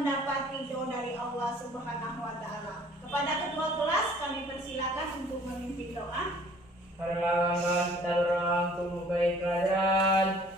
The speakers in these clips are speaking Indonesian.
mendapat ridho dari Allah Subhanahu wa taala. Kepada ketua kelas kami persilakan untuk memimpin doa. Perlahan kita berdoa untuk baik kerajaan.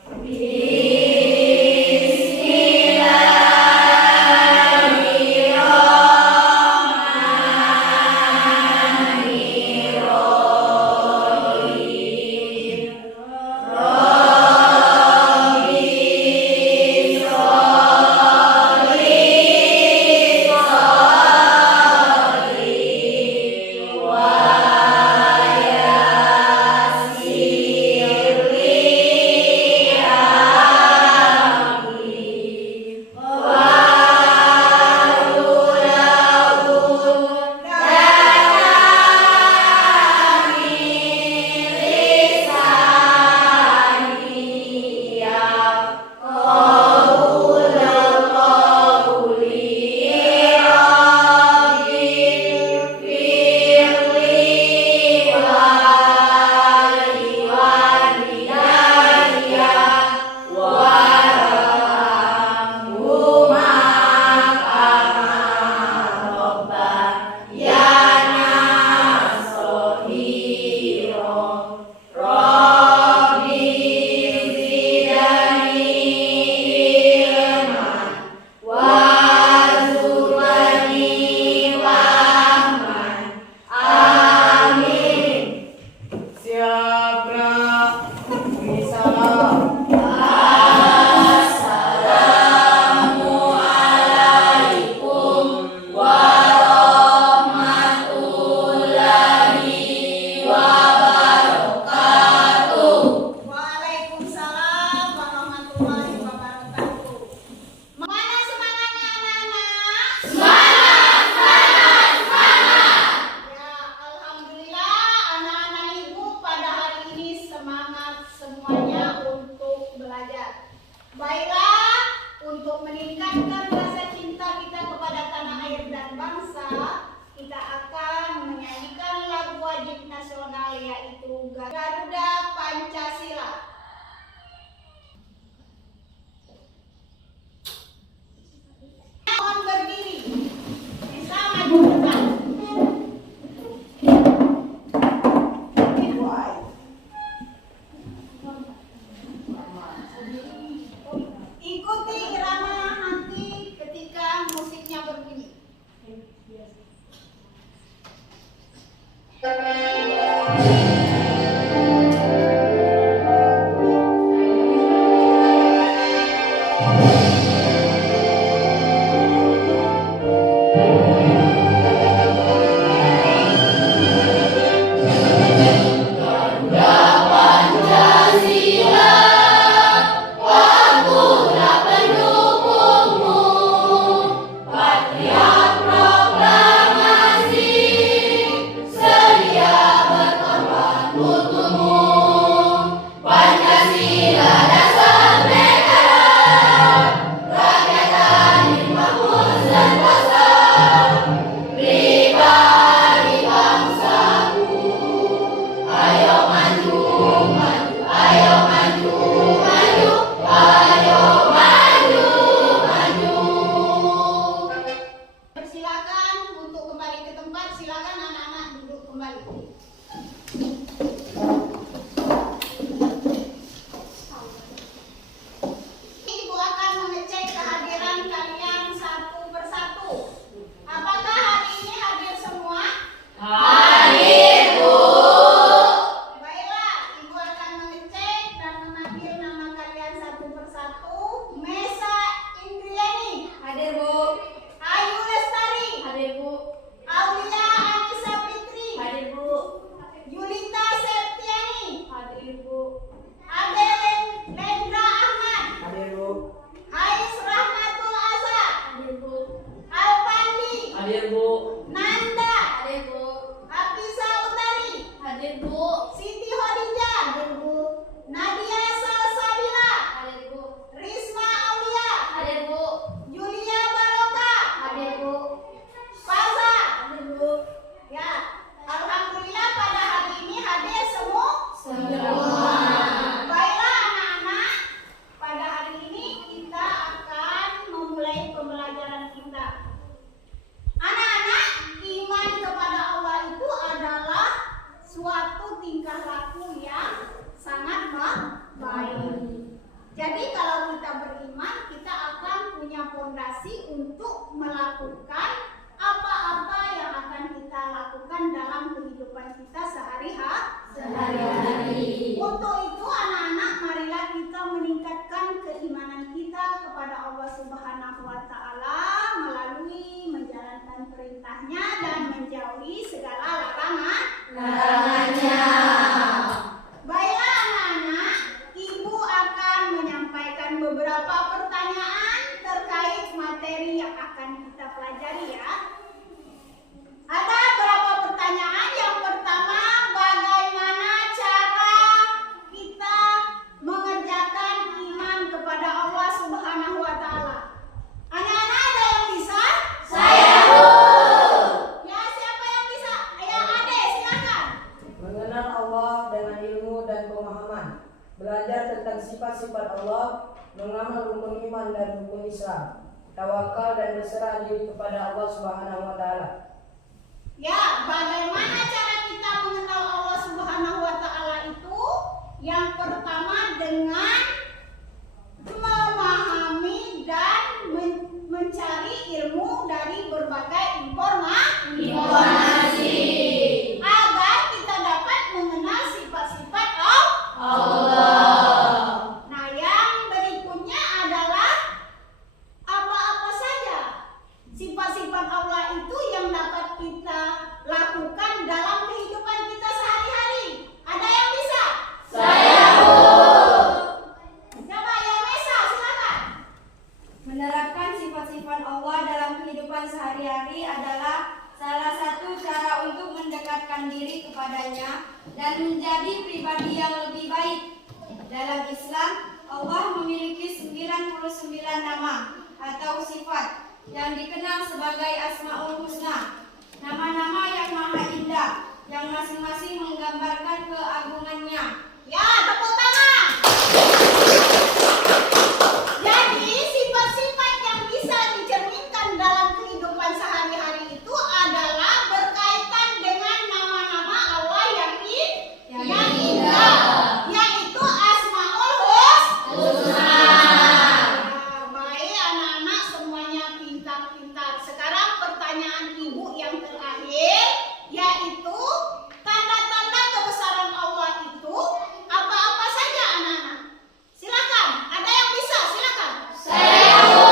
fondasi untuk melakukan apa-apa yang akan kita lakukan dalam kehidupan kita sehari-hari. Untuk itu anak-anak, marilah kita meningkatkan keimanan kita kepada Allah Subhanahu wa Ta'ala melalui menjalankan perintahnya dan menjauhi segala larangannya. Baiklah anak-anak, ibu akan menyampaikan beberapa pertanyaan terkait materi yang akan kita pelajari ya. Ada berapa pertanyaan? Yang pertama, bagaimana cara kita mengerjakan iman kepada Allah Subhanahu wa Ta'ala? Anak-anak ada yang bisa? Saya, Bu. Ya, siapa yang bisa? Ayo, Ade, silakan. Mengenal Allah dengan ilmu dan pemahaman, belajar tentang sifat-sifat Allah, mengamal rukun iman dan rukun Islam, tawakal dan berserah diri kepada Allah Subhanahu wa Ta'ala. Ya, bagaimana cara kita mengenal Allah Subhanahu wa Ta'ala itu? Yang pertama dengan memahami dan mencari ilmu dari berbagai informasi agar kita dapat mengenal sifat-sifat Allah. Nah, yang berikutnya adalah apa-apa saja sifat-sifat Allah itu yang dapat kita lakukan dalam kehidupan kita sehari-hari. Ada yang bisa? Saya, Bu. Siapa yang bisa? Silakan. Menerapkan sifat-sifat Allah dalam kehidupan sehari-hari adalah salah satu cara untuk mendekatkan diri kepadanya dan menjadi pribadi yang lebih baik. Dalam Islam, Allah memiliki 99 nama atau sifat yang dikenal sebagai Asmaul Husna. Nama-nama yang maha indah, yang masing-masing menggambarkan keagungannya. Ya, tepuk tangan. Jadi, sifat-sifat yang bisa dicerminkan dalam kehidupan sehari-hari itu adalah berkaitan dengan nama-nama Allah yang indah, yaitu Asmaul Husna. Ya, baik anak-anak, semuanya pintar-pintar. Sekarang pertanyaan ibu yang terakhir, yaitu tanda-tanda kebesaran Allah itu apa-apa saja anak-anak? Silakan, ada yang bisa? Silakan. Saya, Bu.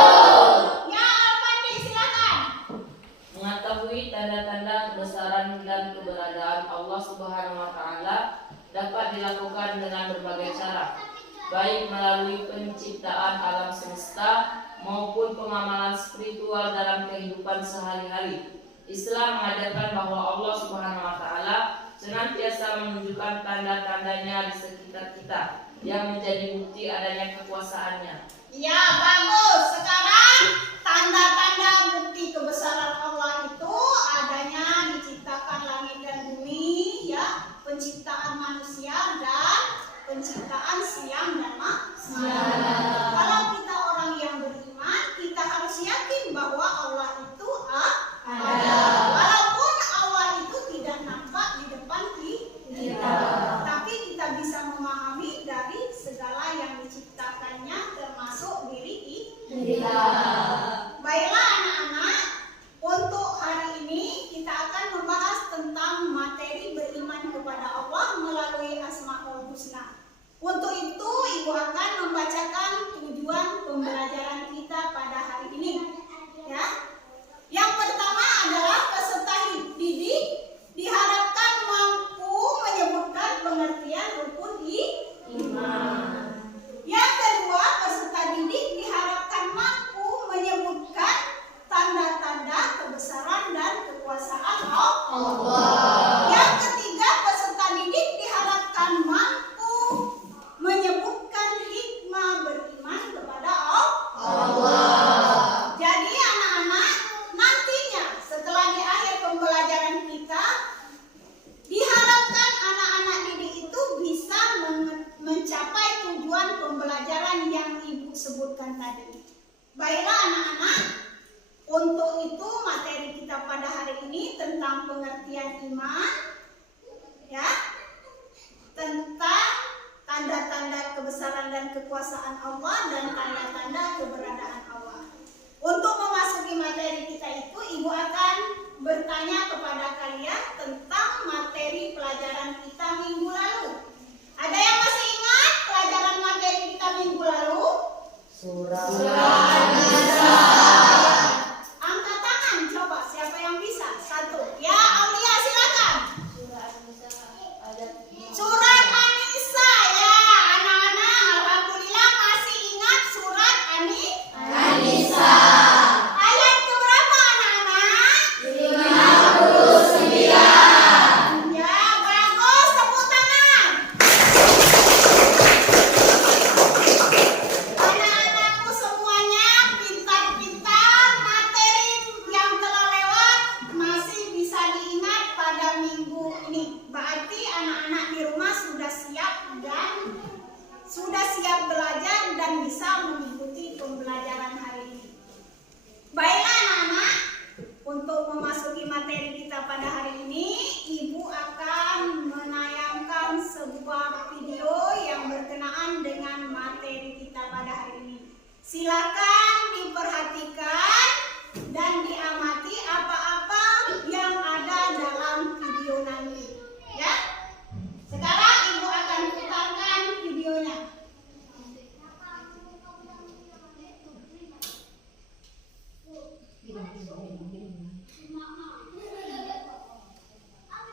Ya, Al-Fadli, silakan. Mengetahui tanda-tanda kebesaran dan keberadaan Allah Subhanahu wa Ta'ala dapat dilakukan dengan berbagai cara, baik melalui penciptaan alam semesta maupun pengamalan spiritual dalam kehidupan sehari-hari. Islam mengajarkan bahwa Allah Subhanahu wa Ta'ala senantiasa menunjukkan tanda-tandanya di sekitar kita yang menjadi bukti adanya kekuasaannya. Ya, bagus. Sekarang tanda-tanda bukti kebesaran Allah itu adanya diciptakan langit dan bumi, ya, penciptaan manusia dan penciptaan siang dan malam. Kalau kita orang yang beriman, kita harus yakin bahwa Allah itu ada. Walaupun Allah itu tidak nampak di depan kita, tapi kita bisa memahami dari segala yang diciptakannya termasuk diri kita. Baiklah anak-anak, untuk hari ini kita akan membahas tentang materi beriman kepada Allah melalui Asmaul Husna. Untuk itu ibu akan membacakan tujuan pembelajaran kita pada hari ini. Ya. Yang pertama adalah peserta didik diharapkan mampu menyebutkan pengertian rukun iman. Yang kedua, peserta didik diharapkan mampu menyebutkan tanda-tanda kebesaran dan kekuasaan Allah. Yang ketiga, peserta didik diharapkan mampu menyebutkan hikmah beriman kepada Allah. Jadi anak-anak, nantinya setelah di akhir pembelajaran kita, diharapkan anak-anak didik itu bisa mencapai tujuan pembelajaran yang ibu sebutkan tadi. Baiklah anak-anak, untuk itu materi kita pada hari ini tentang pengertian iman, ya, tentang tanda-tanda kebesaran dan kekuasaan Allah dan tanda-tanda keberadaan Allah.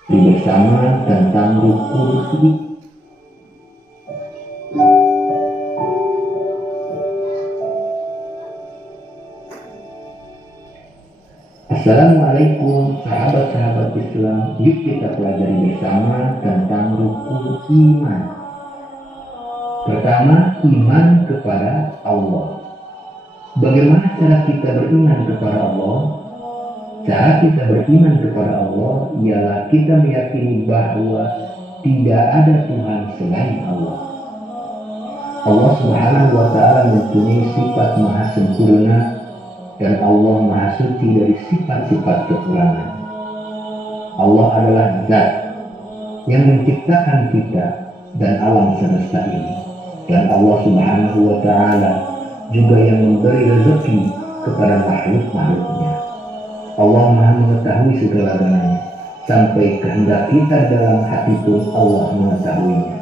bersama tentang rukun sujud. Assalamualaikum sahabat-sahabat Islam. Yuk kita pelajari bersama tentang rukun iman. Pertama, iman kepada Allah. Bagaimana cara kita beriman kepada Allah? Cara kita beriman kepada Allah ialah kita meyakini bahwa tidak ada Tuhan selain Allah. Allah Subhanahu wa Ta'ala mempunyai sifat maha sempurna dan Allah maha suci dari sifat-sifat kekurangan. Allah adalah Zat yang menciptakan kita dan alam semesta ini, dan Allah Subhanahu wa Ta'ala juga yang memberi rezeki kepada makhluk-makhluknya. Allah maha mengetahui segala-galanya, sampai kehendak kita dalam hati pun Allah mengetahuinya.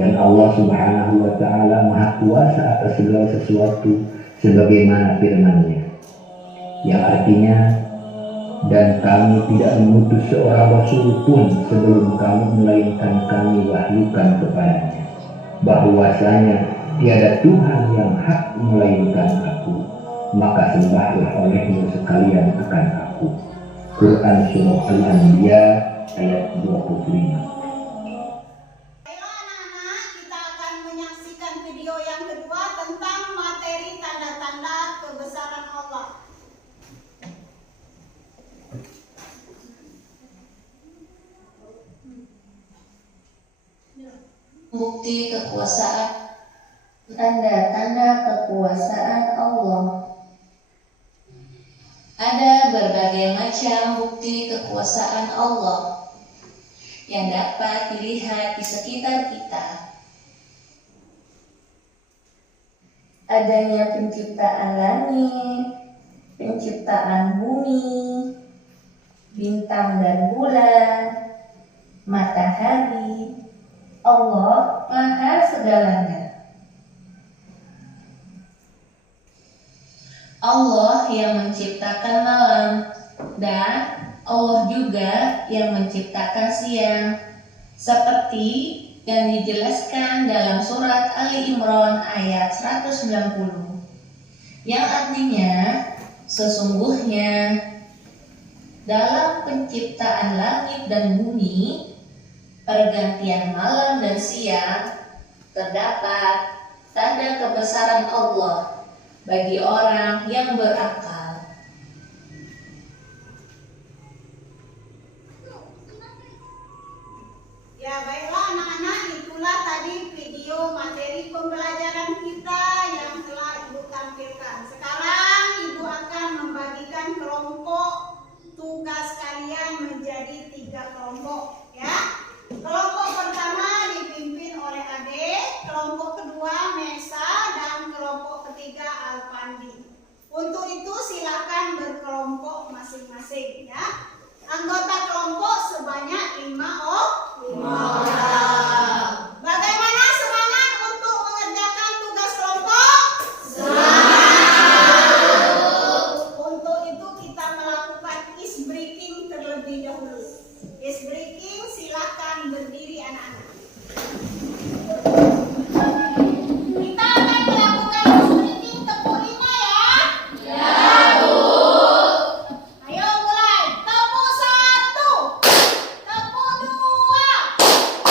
Dan Allah Subhanahu wa Ta'ala maha kuasa atas segala sesuatu, sebagaimana firman-Nya, yang artinya, dan kami tidak mengutus seorang rasul pun sebelum kamu, melainkan kami wahyukan kepadanya bahwasanya tiada Tuhan yang hak melainkan Aku, maka sembahlah olehmu sekalian akan Aku. Quran Surah Al-Anbiya ayat 25. Baiklah anak-anak, kita akan menyaksikan video yang kedua tentang materi tanda-tanda kebesaran Allah. Bukti kekuasaan, tanda-tanda kekuasaan Allah. Ada berbagai macam bukti kekuasaan Allah yang dapat dilihat di sekitar kita. Adanya penciptaan langit, penciptaan bumi, bintang dan bulan, matahari. Allah Maha segalanya. Allah yang menciptakan malam, dan Allah juga yang menciptakan siang, seperti yang dijelaskan dalam surat Ali Imran ayat 190, yang artinya sesungguhnya dalam penciptaan langit dan bumi, pergantian malam dan siang, terdapat tanda kebesaran Allah bagi orang yang berakal. Ya baiklah anak-anak, itulah tadi video materi pembelajaran kita yang telah Ibu tampilkan. Sekarang Ibu akan membagikan kelompok tugas kalian menjadi 3 kelompok, ya. Kelompok pertama dipimpin oleh Ade, kelompok kedua Mesa, dan kelompok ketiga Alpandi. Untuk itu silakan berkelompok masing-masing, ya. Anggota kelompok sebanyak 5 orang. Bagaimana semangat untuk mengerjakan tugas kelompok? Semangat. Untuk itu kita melakukan ice breaking terlebih dahulu. Ice breaking, silakan berdiri anak-anak. Kita akan melakukan ice breaking tepuk 5 ya. Ya, Bu. Ayo mulai. Tepuk 1, tepuk 2,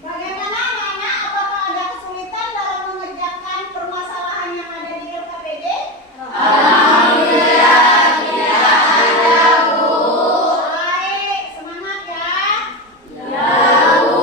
Bagaimana anak-anak? Apakah ada kesulitan dalam mengerjakan permasalahan yang ada di LKPD? Alhamdulillah tidak ada, Bu. Baik, semangat ya. Ya, Bu.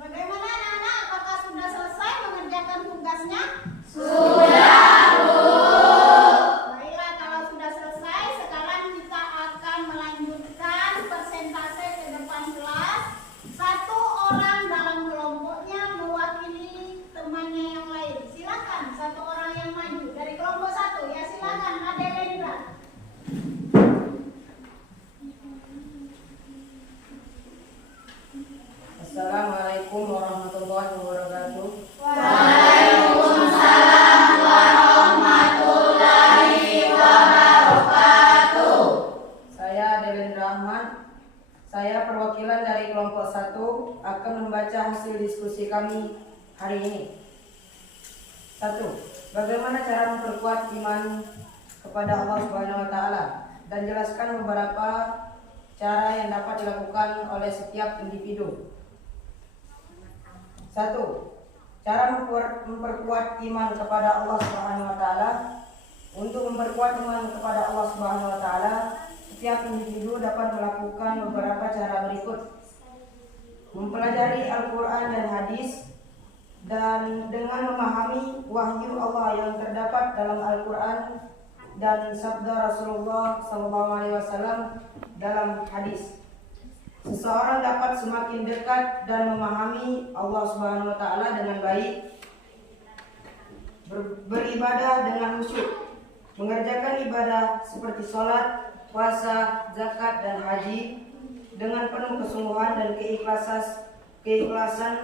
Bagaimana anak-anak? Apakah sudah selesai mengerjakan tugasnya? Sudah, Bu. Baiklah, kalau sudah selesai, sekarang kita akan melanjutkan persentase ke depan kelas. Satu orang dalam kelompoknya mewakili temannya yang lain. Silakan, satu orang yang maju dari kelompok satu. Ya, silakan, Adelendra. Assalamualaikum warahmatullahi wabarakatuh. Waalaikumsalam warahmatullahi wabarakatuh. Saya Delendra Rahman. Saya perwakilan dari kelompok 1 akan membaca hasil diskusi kami hari ini. 1. Bagaimana cara memperkuat iman kepada Allah Subhanahu wa taala, dan jelaskan beberapa cara yang dapat dilakukan oleh setiap individu. 1. Cara memperkuat iman kepada Allah Subhanahu wa taala. Untuk memperkuat iman kepada Allah Subhanahu wa taala, setiap individu dapat melakukan beberapa cara berikut. Mempelajari Al-Qur'an dan hadis, dan dengan memahami wahyu Allah yang terdapat dalam Al-Qur'an dan sabda Rasulullah SAW dalam hadis. Seseorang dapat semakin dekat dan memahami Allah Subhanahu wa taala dengan baik, beribadah dengan khusyuk, mengerjakan ibadah seperti sholat, puasa, zakat, dan haji dengan penuh kesungguhan dan keikhlasan,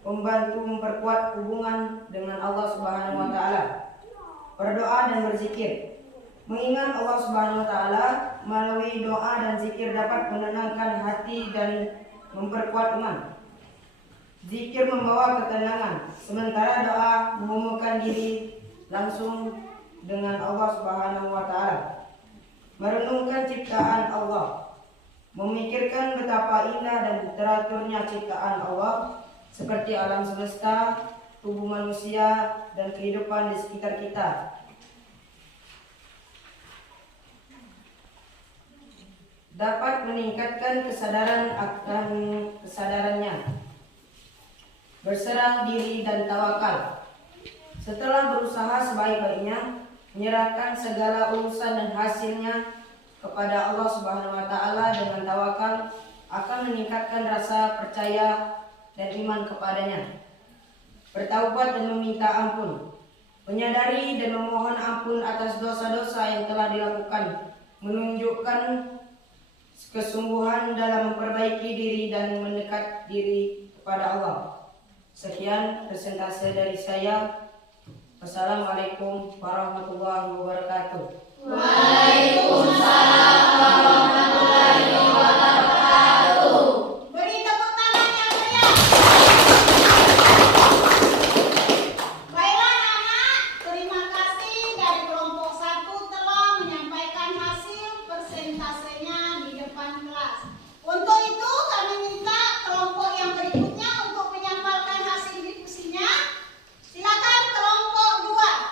membantu memperkuat hubungan dengan Allah Subhanahu wa taala. Berdoa dan berzikir. Mengingat Allah Subhanahu wa taala melalui doa dan zikir dapat menenangkan hati dan memperkuat iman. Zikir membawa ketenangan, sementara doa menghubungkan diri langsung dengan Allah Subhanahu wa taala. Merenungkan ciptaan Allah, memikirkan betapa indah dan teraturnya ciptaan Allah seperti alam semesta, tubuh manusia, dan kehidupan di sekitar kita. Dapat meningkatkan kesadarannya, berserah diri dan tawakal, Setelah berusaha sebaik-baiknya, menyerahkan segala urusan dan hasilnya kepada Allah Subhanahu wa taala dengan tawakal, akan meningkatkan rasa percaya dan iman kepadanya. Bertaubat dan meminta ampun, menyadari dan memohon ampun atas dosa-dosa yang telah dilakukan, menunjukkan kesungguhan dalam memperbaiki diri dan mendekat diri kepada Allah. Sekian presentasi dari saya. Wassalamualaikum warahmatullahi wabarakatuh. Waalaikumsalam warahmatullahi wabarakatuh. Beri tepuk tangan yang meriah. Baiklah anak-anak, terima kasih dari kelompok 1 telah menyampaikan hasil persentasenya di depan kelas. Untuk itu kami minta kelompok yang berikutnya untuk menyampaikan hasil diskusinya. Silakan kelompok 2.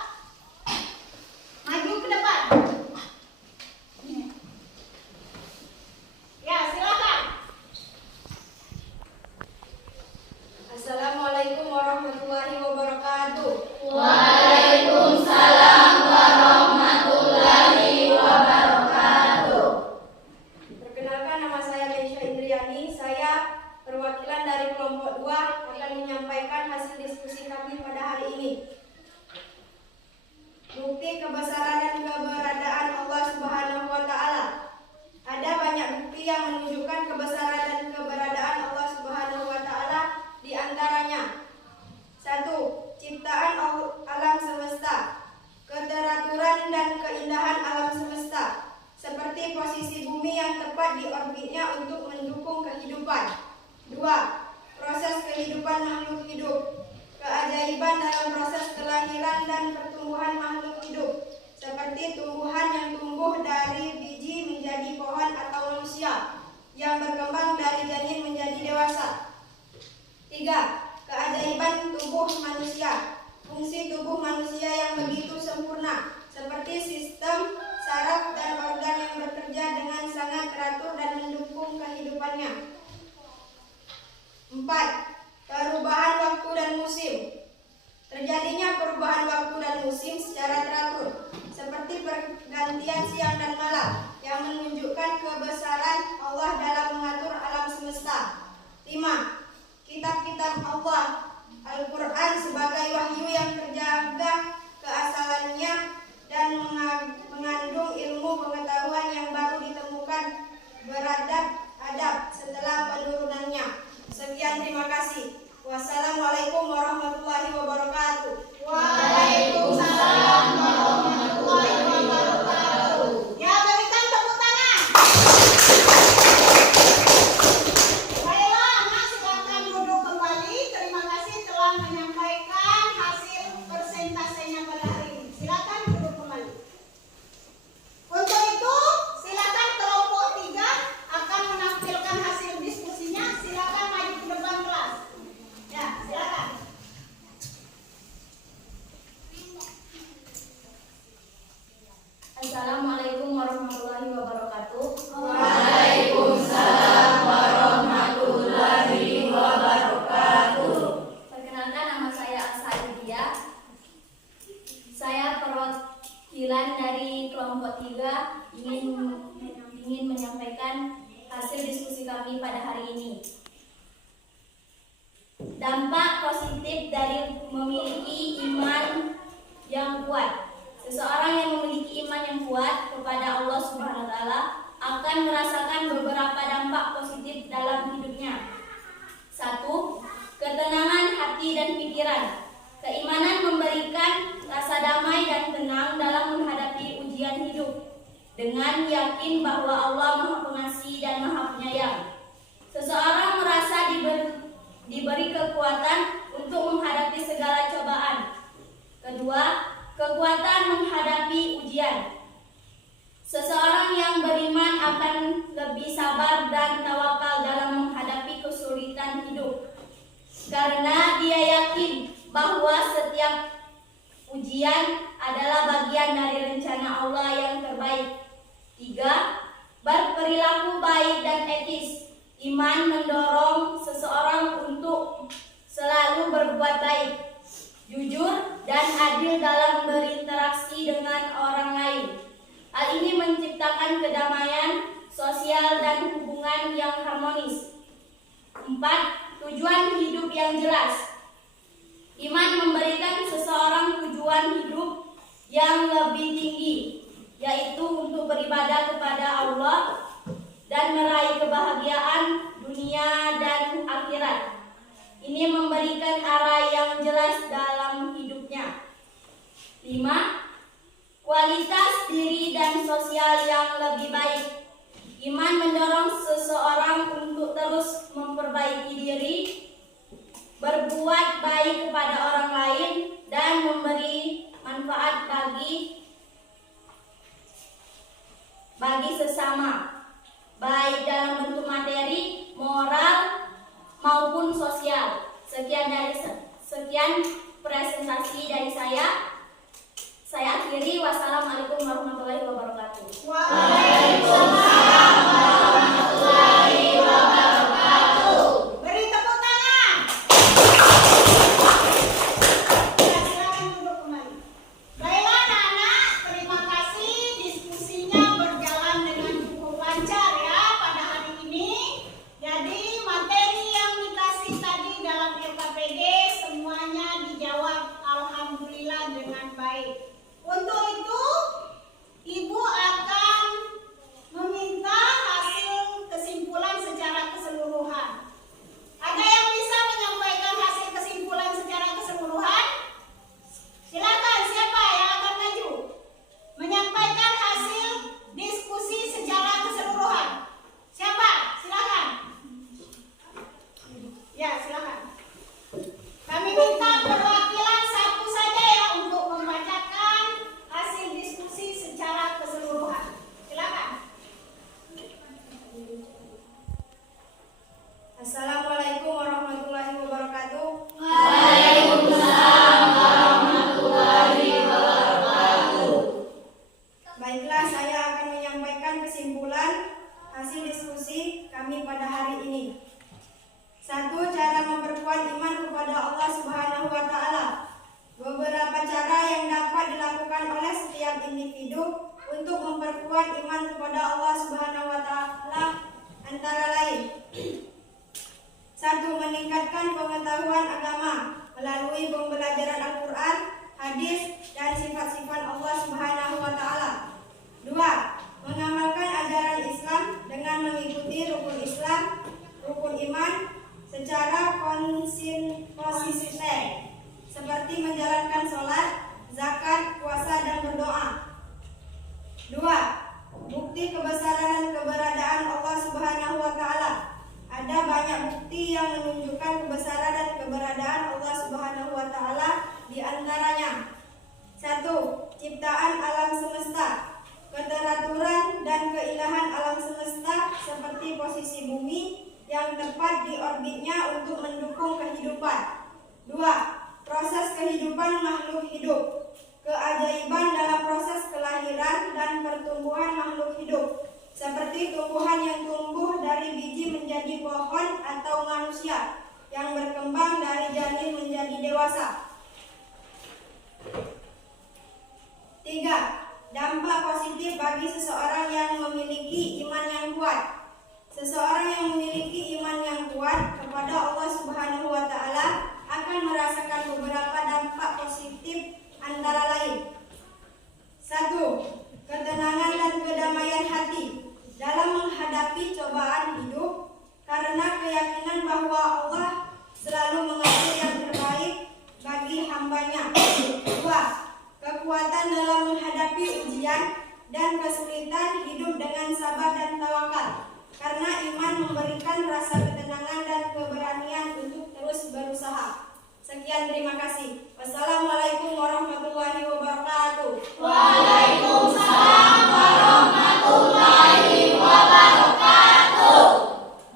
Maju ke depan. Ya, silakan. Assalamualaikum warahmatullahi wabarakatuh. Waalaikumsalam warahmatullahi wabarakatuh. Perkenalkan, nama saya Meisha Indriani. Saya perwakilan dari kelompok 2 akan menyampaikan hasil diskusi kami pada hari ini. Bukti kebesaran dan keberadaan Allah Subhanahu wa taala. Ada banyak bukti yang menunjukkan kebesaran dan keberadaan Allah Subhanahu wa taala, di antaranya 1. Ciptaan alam semesta. Keteraturan dan keindahan alam semesta, seperti posisi bumi yang tepat di orbitnya untuk mendukung kehidupan. 2. Proses kehidupan makhluk hidup. Keajaiban dalam proses kelahiran dan pertumbuhan makhluk hidup, seperti tumbuhan yang tumbuh dari biji menjadi pohon atau manusia yang berkembang dari janin menjadi dewasa. 3. Keajaiban tubuh manusia. Fungsi tubuh manusia yang begitu sempurna, seperti sistem saraf dan organ yang bekerja dengan sangat teratur dan mendukung kehidupannya. 4. Perubahan waktu dan musim. Terjadinya perubahan waktu dan musim secara teratur, seperti pergantian siang dan malam, yang menunjukkan kebesaran Allah dalam mengatur alam semesta. 5. Kitab-kitab Allah, Al-Quran sebagai wahyu yang terjaga keasalannya dan mengandung ilmu pengetahuan yang baru ditemukan beradab-adab setelah penurunannya. Sekian, terima kasih. Wassalamualaikum warahmatullahi wabarakatuh. Waalaikumsalam warahmatullahi wabarakatuh. Ya, berikan tepuk tangan. Baiklah, anak, silakan duduk kembali. Terima kasih telah menyampaikan hasil persentasenya pada hari ini. Silakan duduk kembali. Untuk itu, silakan kelompok 3 akan menampilkan hasil diskusinya. Silakan maju ke depan kelas. Ya, silakan. Assalamualaikum warahmatullahi wabarakatuh. Waalaikumsalam warahmatullahi wabarakatuh. Perkenalkan, nama saya Asaidia. Saya perwakilan dari kelompok 3 ingin menyampaikan hasil diskusi kami pada hari ini. Dampak positif dari memiliki iman yang kuat. Seseorang yang memiliki iman yang kuat kepada Allah Subhanahu wa taala akan merasakan beberapa dampak positif dalam hidupnya. 1. Ketenangan hati dan pikiran. Keimanan memberikan rasa damai dan tenang dalam menghadapi ujian hidup, dengan yakin bahwa Allah Maha Pengasih dan Maha Penyayang. Seseorang merasa diberi kekuatan untuk menghadapi segala cobaan. 2. Kekuatan menghadapi ujian. Seseorang yang beriman akan lebih sabar dan tawakal dalam menghadapi kesulitan hidup, karena dia yakin bahwa setiap ujian adalah bagian dari rencana Allah yang terbaik. 3. Berperilaku baik dan etis. Iman mendorong seseorang untuk selalu berbuat baik, jujur, dan adil menciptakan kedamaian sosial dan hubungan yang harmonis. 4. Tujuan hidup yang jelas. Iman memberikan seseorang tujuan hidup yang lebih tinggi, yaitu untuk beribadah kepada Allah dan meraih kebahagiaan dunia dan akhirat. Ini memberikan arah yang jelas dalam hidupnya. 5. Kualitas diri dan sosial yang lebih baik. Iman mendorong seseorang untuk terus memperbaiki diri, berbuat baik kepada orang lain, dan memberi manfaat bagi sesama, baik dalam bentuk materi, moral, maupun sosial. Sekian presentasi dari saya. Saya akhiri. Wassalamualaikum warahmatullahi wabarakatuh. Waalaikumsalam warahmatullahi wabarakatuh. Beri tepuk tangan. Ya, silakan duduk kembali. Baiklah anak-anak, terima kasih, diskusinya berjalan dengan cukup lancar ya pada hari ini. Jadi materi yang dikasih tadi dalam LKPD semuanya dijawab alhamdulillah dengan baik. Untuk itu, Ibu akan meminta hasil kesimpulan secara keseluruhan. Ada yang bisa menyampaikan hasil kesimpulan secara keseluruhan? Silakan, siapa yang akan maju menyampaikan hasil diskusi secara keseluruhan? Siapa? Silakan. Ya, silakan. Kami minta perwakilan satu saja ya untuk membacakan hasil diskusi secara keseluruhan. Silakan. Assalamualaikum warahmatullahi wabarakatuh. Waalaikumsalam warahmatullahi wabarakatuh. Baiklah, saya akan menyampaikan kesimpulan hasil diskusi kami pada hari ini. 1. Cara memperkuat iman kepada Allah Subhanahu wa Ta'ala. Beberapa cara yang dapat dilakukan oleh setiap individu untuk memperkuat iman kepada Allah Subhanahu wa Ta'ala antara lain: 1. Meningkatkan pengetahuan agama melalui pembelajaran Al-Quran, hadis, dan sifat-sifat Allah Subhanahu wa Ta'ala. 2. Mengamalkan ajaran Islam dengan mengikuti rukun Islam, rukun iman secara konsisten, seperti menjalankan sholat, zakat, puasa, dan berdoa. 2. Bukti kebesaran dan keberadaan Allah Subhanahu wa Ta'ala. Ada banyak bukti yang menunjukkan kebesaran dan keberadaan Allah Subhanahu wa Ta'ala, di antaranya: 1. Ciptaan alam semesta. Keteraturan dan keindahan alam semesta seperti posisi bumi yang tepat di orbitnya untuk mendukung kehidupan. 2. Proses kehidupan makhluk hidup. Keajaiban dalam proses kelahiran dan pertumbuhan makhluk hidup, seperti tumbuhan yang tumbuh dari biji menjadi pohon atau manusia yang berkembang dari janin menjadi dewasa. 3. Dampak positif bagi seseorang yang memiliki iman yang kuat. Seseorang yang memiliki iman yang kuat kepada Allah Subhanahu wa Ta'ala akan merasakan beberapa dampak positif, antara lain: 1. Ketenangan dan kedamaian hati dalam menghadapi cobaan hidup, karena keyakinan bahwa Allah selalu mengatur yang terbaik bagi hambanya. 2. Kekuatan dalam menghadapi ujian dan kesulitan hidup dengan sabar dan tawakal, karena iman memberikan rasa ketenangan dan keberanian untuk terus berusaha. Sekian, terima kasih. Wassalamualaikum warahmatullahi wabarakatuh. Waalaikumsalam warahmatullahi wabarakatuh.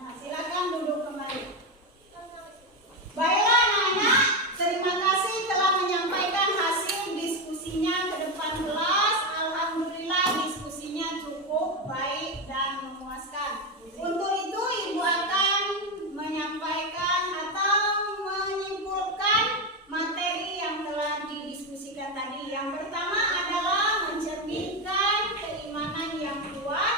Nah, silakan duduk kembali. Baiklah anak-anak, terima kasih telah menyampaikan hasil diskusinya ke depan kelas. Alhamdulillah diskusinya cukup baik dan memuaskan. Untuk itu Ibu akan menyampaikan atau menyimpulkan materi yang telah didiskusikan tadi. Yang pertama adalah mencerminkan keimanan yang kuat.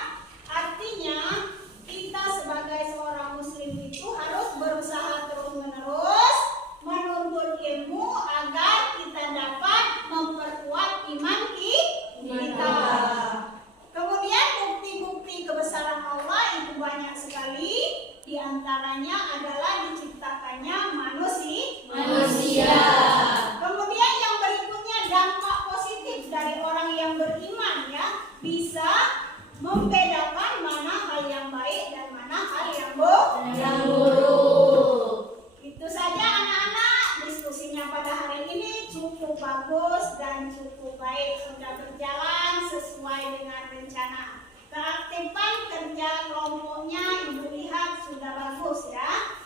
cukup bagus dan cukup baik, sudah berjalan sesuai dengan rencana. Keaktifan kerja kelompoknya Ibu lihat sudah bagus ya.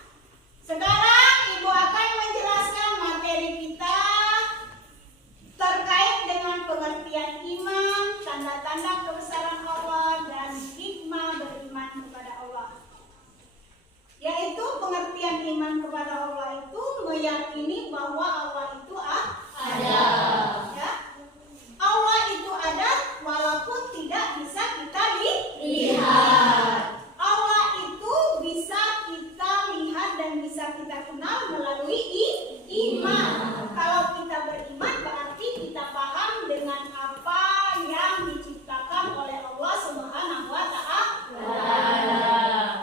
Sekarang Ibu akan menjelaskan materi kita terkait dengan pengertian iman, tanda-tanda kebesaran Allah dan hikmah beriman kepada Allah. Yaitu pengertian iman kepada Allah itu meyakini bahwa Allah itu ada. Ya. Allah itu ada walaupun tidak bisa kita lihat. Allah itu bisa kita lihat dan bisa kita kenal melalui iman. Kalau kita beriman berarti kita paham dengan apa yang diciptakan oleh Allah Subhanahu wa Ta'ala.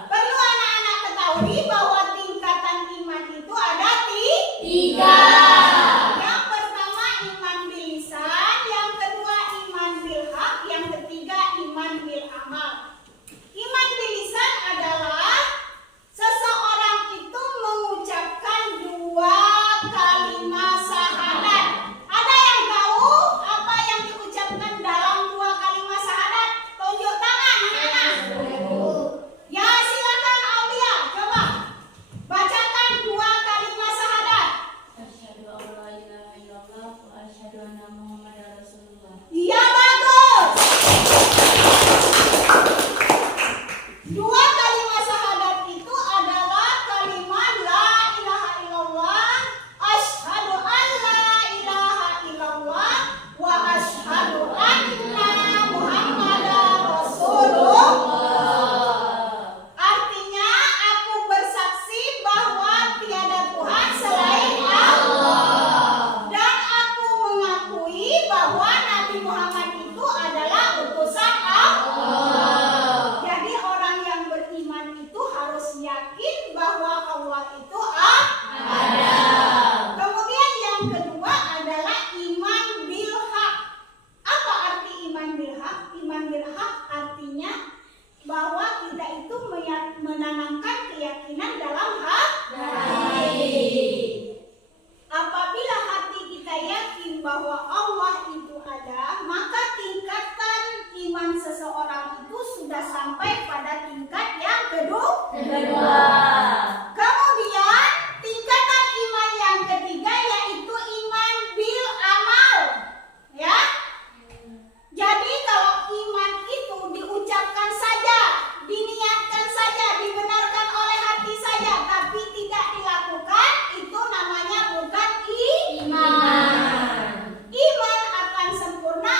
Perlu anak-anak ketahui bahwa tingkatan iman itu ada tiga. Yang pertama iman bil lisan, yang kedua iman bil haq, yang ketiga iman bil amal. Iman bil lisan adalah seseorang itu mengucapkan dua kalimat syahadat. Ada yang tahu apa yang diucapkan dalam dua kalimat syahadat? Tunjuk tangan anak-anak. Ya silakan Aulia, coba bacakan dua kalimat syahadat. Asyhadu an la ilaha illallah wa asyhadu anna Muhammadar Rasulullah. Iya bagus. Dua kalimat syahadat itu adalah kalimat la ilaha illallah, asyhadu an la ilaha illallah, wa asyhadu anna Muhammadar Rasulullah. Artinya aku bersaksi bahwa tiada Tuhan selain Allah dan aku mengakui bahwa Nabi Muhammad itu adalah utusan Allah. Jadi orang yang beriman itu harus yakin bahwa Allah itu ada. Kemudian yang kedua adalah iman bil haq. Apa arti iman bil haq? Iman bil haq artinya bahwa kita itu menanamkan keyakinan dalam hati. Apabila hati kita yakin bahwa Allah itu ada, maka tingkatan iman seseorang itu sudah sampai pada tingkat yang kedua. Kemudian tingkatan iman yang ketiga yaitu iman bil amal. Ya. Jadi kalau iman itu diucapkan saja, diniatkan saja, dibenarkan oleh hati saja, tapi tidak dilakukan, itu namanya bukan iman. Iman akan sempurna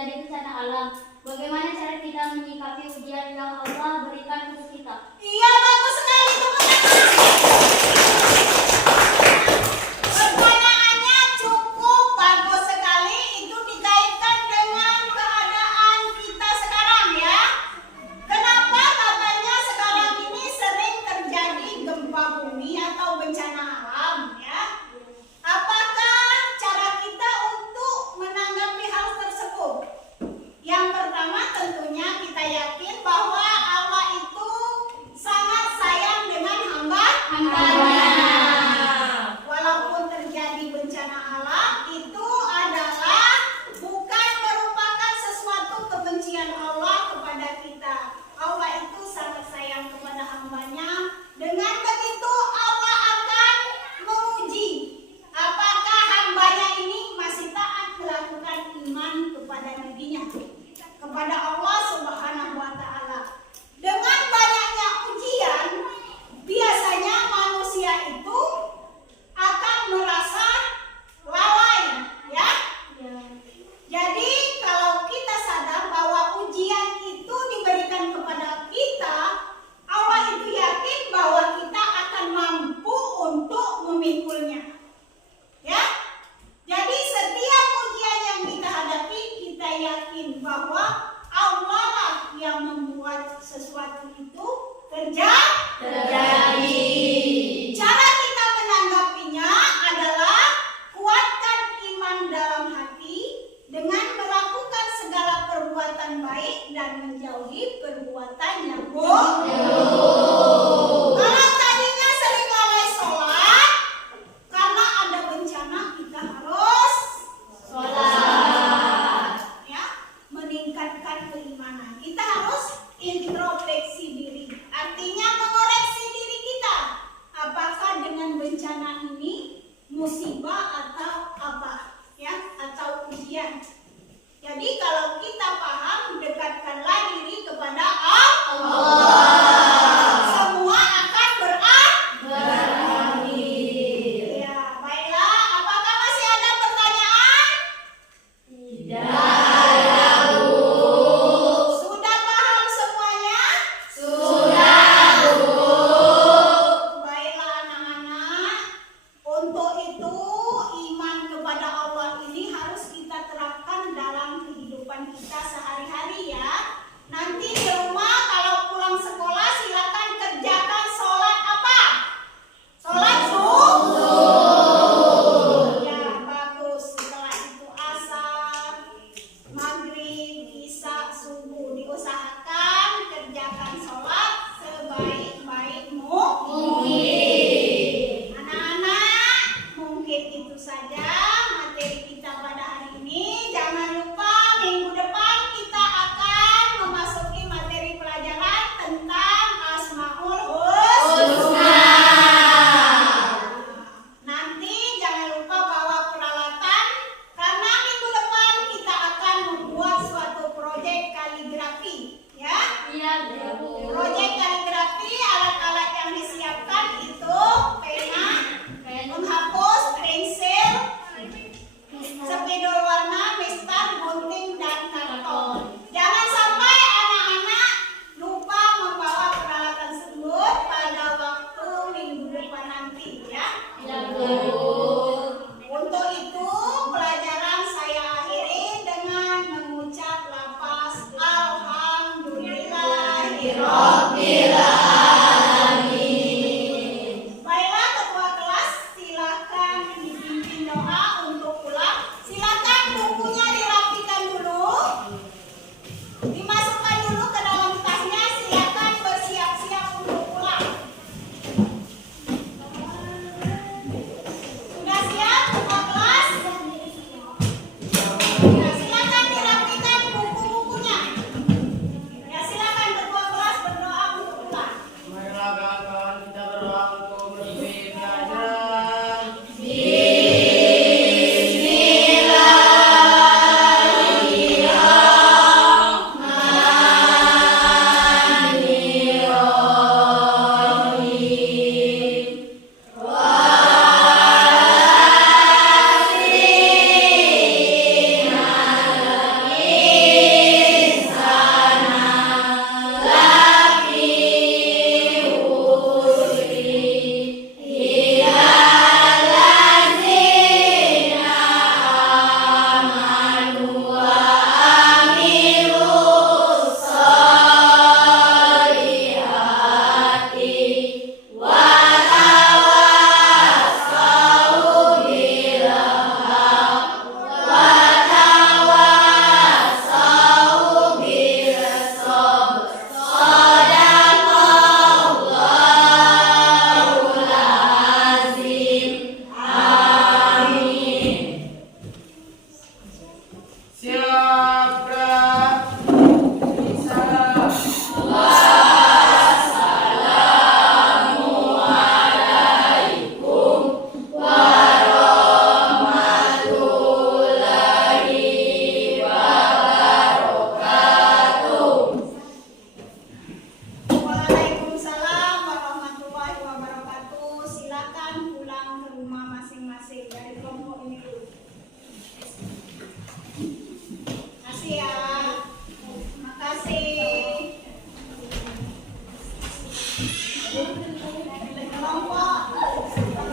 terjadi bencana alam. Bagaimana cara kita menyikapi ujian yang Allah berikan untuk kita? Iya, bagus sekali teman-teman. Pertanyaannya cukup bagus sekali. Itu dikaitkan dengan keadaan kita sekarang ya. Kenapa katanya sekarang ini sering terjadi gempa bumi atau bencana alam ya? Apakah cara kita untuk menanggapi hal tersebut? Yang pertama tentunya kita yakin bahwa Allah itu sangat sayang dengan hambanya. Walaupun terjadi bencana alam, itu adalah bukan merupakan sesuatu kebencian Allah kepada kita. Allah itu sangat sayang kepada hambanya. Dengan begitu Allah akan menguji apakah hambanya ini masih taat melakukan iman kepada nabinya, kepada Allah Subhanahu wa Ta'ala. Dengan banyaknya ujian, biasanya manusia itu akan merasa lalai, ya. Jadi kalau kita sadar bahwa ujian itu diberikan kepada kita, Allah itu yakin bahwa kita akan mampu untuk memikulnya, ya. Jadi setiap ujian yang kita hadapi, kita yakin bahwa Allah lah yang membuat sesuatu itu terjadi. Cara kita menanggapinya adalah kuatkan iman dalam hati dengan melakukan segala perbuatan baik dan menjauhi perbuatan yang buruk. Kalau tadinya sering lalai sholat, karena ada bencana kita harus sholat, ya, meningkatkan keimanan. Kita harus introspeksi diri, artinya mengoreksi diri kita. Apakah dengan bencana ini musibah atau apa, ya, atau ujian. Jadi kalau kita paham, dekatkanlah diri kepada Allah. Semua akan berarti. Ya, baiklah. Apakah masih ada pertanyaan? Tidak, Bu. Sudah paham semuanya? Sudah, Bu. Baiklah anak-anak. Untuk itu iman kepada Allah ini harus kita terapkan dalam kehidupan kita sehari-hari ya. Nanti di rumah kalau pulang sekolah silakan kerjakan sholat apa? Sholat subuh. Ya, bagus. Setelah itu asar, maghrib, isya, subuh. Diusahakan kerjakan sholat sebaik-baik mungkin. Anak-anak, mungkin itu saja materi kita pada hari ini. Jangan lupa minggu depan kita akan memasuki materi pelajaran tentang Asmaul Husna. Nanti jangan lupa bawa peralatan karena minggu depan kita akan membuat suatu proyek kaligrafi, ya. Iya, Bu. Proyek kaligrafi, alat-alat yang disiapkan itu pena, penghapus, pensil, spidol warna, mistar, gunting, dan karton. Jangan sampai anak-anak lupa membawa peralatan tersebut pada waktu minggu depan nanti, ya. Untuk itu pelajaran saya akhiri dengan mengucap lafaz Alhamdulillahirabbil alamin. Baiklah ketua kelas, silakan dipimpin doa untuk pulang. Silakan bukunya dirapikan dulu, dimasukkan dulu ke dalam tasnya. Silakan bersiap-siap untuk pulang. Sudah siap ketua kelas? Ya, silakan dirapikan buku-bukunya. Ya, silakan ketua kelas berdoa Tuhan.